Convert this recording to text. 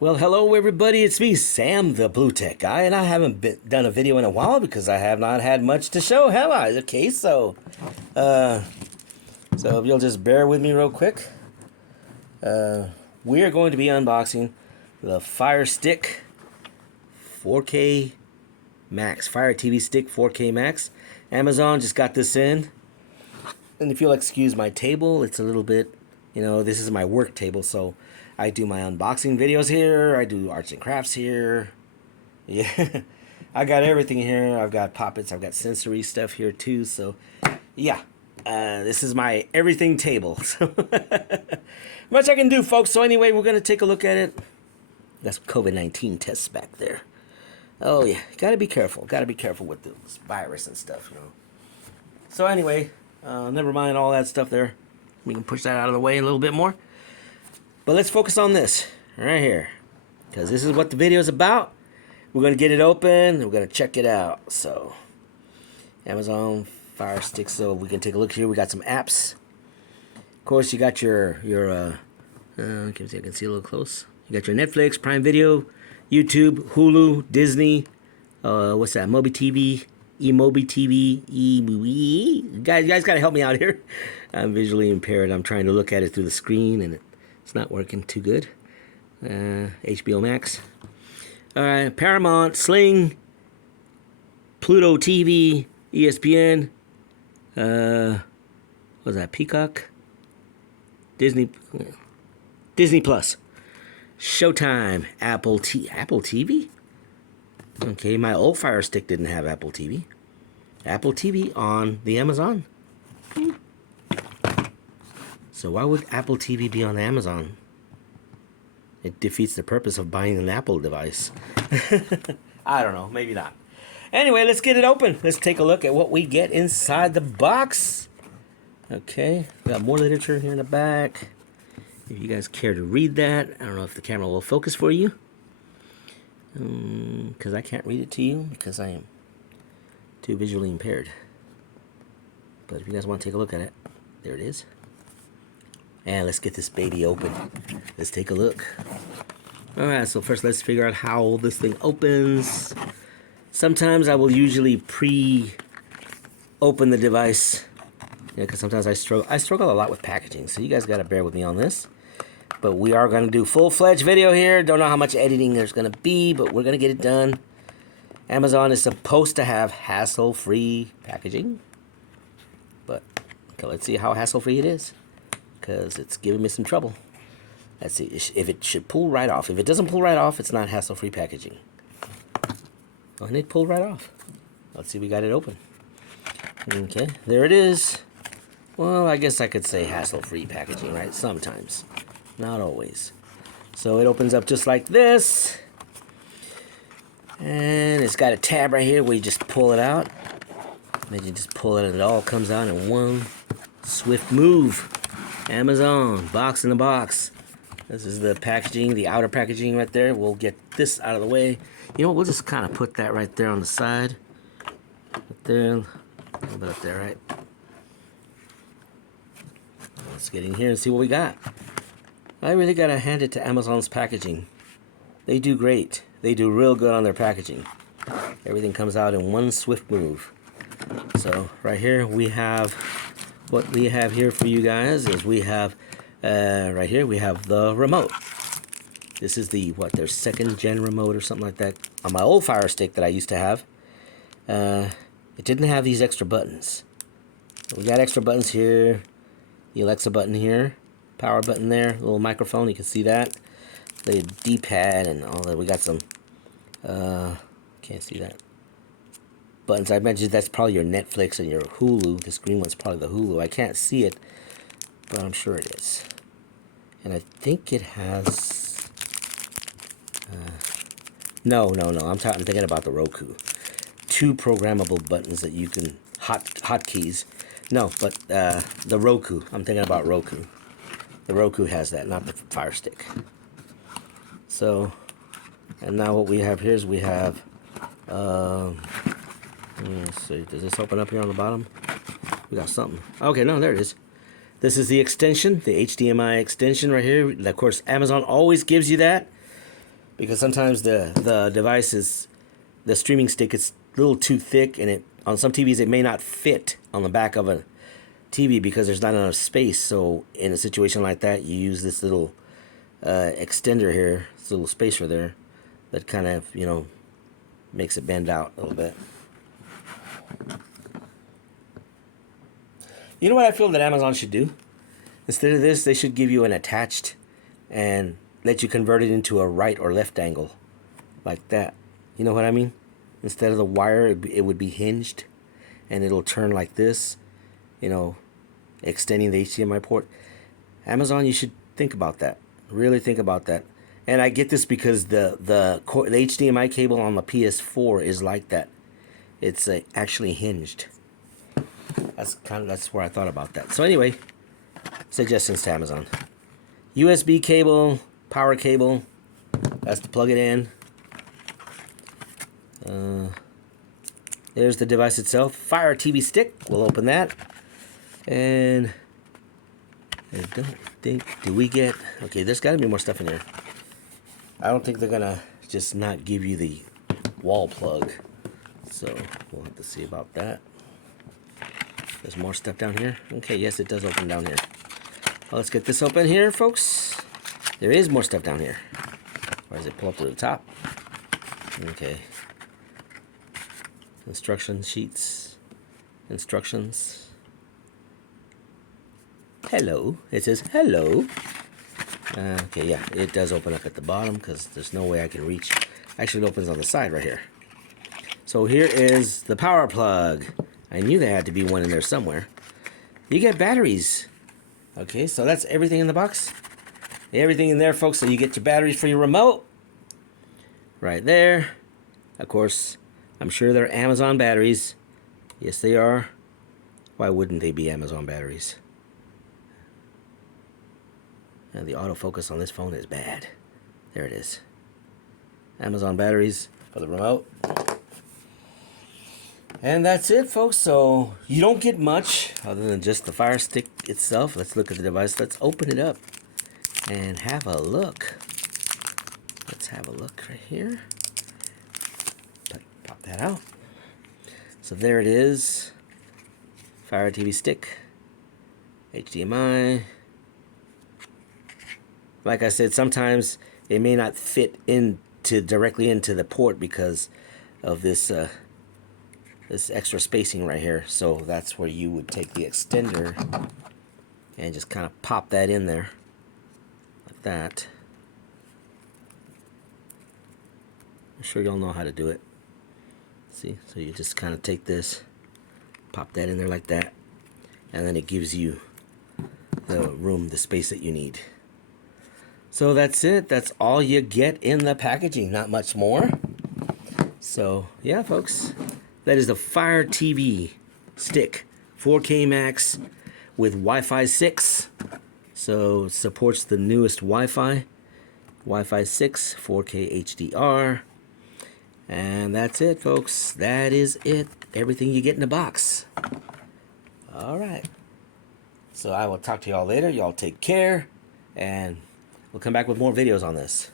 Well, hello everybody. It's me, Sam, the Blue Tech guy, and I haven't done a video in a while because I have not had much to show, have I? Okay, so if you'll just bear with me real quick, we are going to be unboxing the Fire Stick 4K Max, Fire TV Stick 4K Max. Amazon just got this in, and if you'll excuse my table, it's a little bit, this is my work table, so I do my unboxing videos here. I do arts and crafts here. Yeah, I got everything here. I've got poppets. I've got sensory stuff here too. So, yeah, this is my everything table. So, much I can do, folks. So anyway, we're gonna take a look at it. That's COVID-19 tests back there. Oh yeah, gotta be careful. Gotta be careful with this virus and stuff, So anyway, never mind all that stuff there. We can push that out of the way a little bit more. But let's focus on this right here, because this is what the video is about. We're going to get it open. We're going to check it out. So, Amazon Fire Stick. So we can take a look here. We got some apps. Of course, you got your I can see a little close. You got your Netflix, Prime Video, YouTube, Hulu, Disney. What's that? Mobi TV, eMobi TV, You guys got to help me out here. I'm visually impaired. I'm trying to look at it through the screen, and it's not working too good. HBO Max. All right, Paramount, Sling, Pluto TV, ESPN. What was that? Peacock, Disney Plus, Showtime, Apple TV. Okay, my old Fire Stick didn't have Apple TV. Apple TV on the Amazon. So why would Apple TV be on Amazon? It defeats the purpose of buying an Apple device. I don't know, maybe not. Anyway, let's get it open. Let's take a look at what we get inside the box. Okay, we got more literature here in the back. If you guys care to read that, I don't know if the camera will focus for you. Because I can't read it to you because I am too visually impaired. But if you guys want to take a look at it, there it is. And let's get this baby open. Let's take a look. Alright, so first let's figure out how this thing opens. Sometimes I will usually pre-open the device. Because sometimes I struggle a lot with packaging. So you guys got to bear with me on this. But we are going to do full-fledged video here. Don't know how much editing there's going to be, but we're going to get it done. Amazon is supposed to have hassle-free packaging. But okay, let's see how hassle-free it is, because it's giving me some trouble. Let's see if it should pull right off. If it doesn't pull right off, it's not hassle-free packaging. Oh, and it pulled right off. Let's see, we got it open. Okay, there it is. Well, I guess I could say hassle-free packaging, right? Sometimes, not always. So it opens up just like this. And it's got a tab right here where you just pull it out. Then you just pull it and it all comes out in one swift move. Amazon, box in the box. This is the packaging, the outer packaging right there. We'll get this out of the way. You know what, we'll just kind of put that right there on the side. Right there, a little bit up there, right? Let's get in here and see what we got. I really gotta hand it to Amazon's packaging. They do great. They do real good on their packaging. Everything comes out in one swift move. So right here we have, what we have here for you guys is we have, right here we have the remote. This is the, their second gen remote or something like that. On my old Fire Stick that I used to have, it didn't have these extra buttons. We got extra buttons here, the Alexa button here, power button there, little microphone, you can see that. The D-pad and all that. We got some, can't see that. Buttons. I mentioned that's probably your Netflix and your Hulu. This green one's probably the Hulu. I can't see it, but I'm sure it is. And I think it has. No. I'm thinking about the Roku. 2 programmable buttons that you can hotkeys. No, but the Roku. I'm thinking about Roku. The Roku has that, not the Fire Stick. So, and now what we have here is we have. Let's see, does this open up here on the bottom? We got something. Okay, no, there it is. This is the extension, the HDMI extension right here. Of course, Amazon always gives you that. because sometimes the device is, the streaming stick is a little too thick, and it on some TVs it may not fit on the back of a TV because there's not enough space. So in a situation like that, you use this little extender here, this little spacer there, that kind of, you know, makes it bend out a little bit. You know what I feel that Amazon should do? Instead of this, they should give you an attached and let you convert it into a right or left angle, like that. You know what I mean? Instead of the wire, it would be hinged, and it'll turn like this, you know, extending the HDMI port. Amazon, you should think about that. Really think about that. And I get this because the HDMI cable on the PS4 is like that. It's actually hinged. That's where I thought about that. So anyway, suggestions to Amazon. USB cable, power cable. That's to plug it in. There's the device itself. Fire TV stick. We'll open that. And I don't think, do we get, okay, there's got to be more stuff in here. I don't think they're going to just not give you the wall plug. So we'll have to see about that. There's more stuff down here. Okay, yes, it does open down here. Well, let's get this open here, folks. There is more stuff down here. Or does it pull up to the top? Okay. Instruction sheets. Instructions. Hello. It says hello. Okay, yeah, it does open up at the bottom because there's no way I can reach. Actually, it opens on the side right here. So here is the power plug. I knew there had to be one in there somewhere. You get batteries. Okay, so that's everything in the box. Everything in there, folks. So you get your batteries for your remote. Right there. Of course, I'm sure they're Amazon batteries. Yes, they are. Why wouldn't they be Amazon batteries? And the autofocus on this phone is bad. There it is. Amazon batteries for the remote. And that's it, folks. So you don't get much other than just the Fire Stick itself. Let's look at the device. Let's open it up and have a look. Let's have a look right here. Pop that out. So there it is. Fire TV stick. HDMI. Like I said, sometimes it may not fit directly into the port because of this this extra spacing right here. So that's where you would take the extender and just kind of pop that in there like that. I'm sure you'll know how to do it. See, so you just kind of take this, pop that in there like that, and then it gives you the room, the space that you need. So that's it. That's all you get in the packaging. Not much more. So yeah, folks, that is the Fire TV Stick 4K Max with Wi-Fi 6. So it supports the newest Wi-Fi 6, 4K HDR. And that's it, folks. That is it. Everything you get in the box. All right. So I will talk to y'all later. Y'all take care. And we'll come back with more videos on this.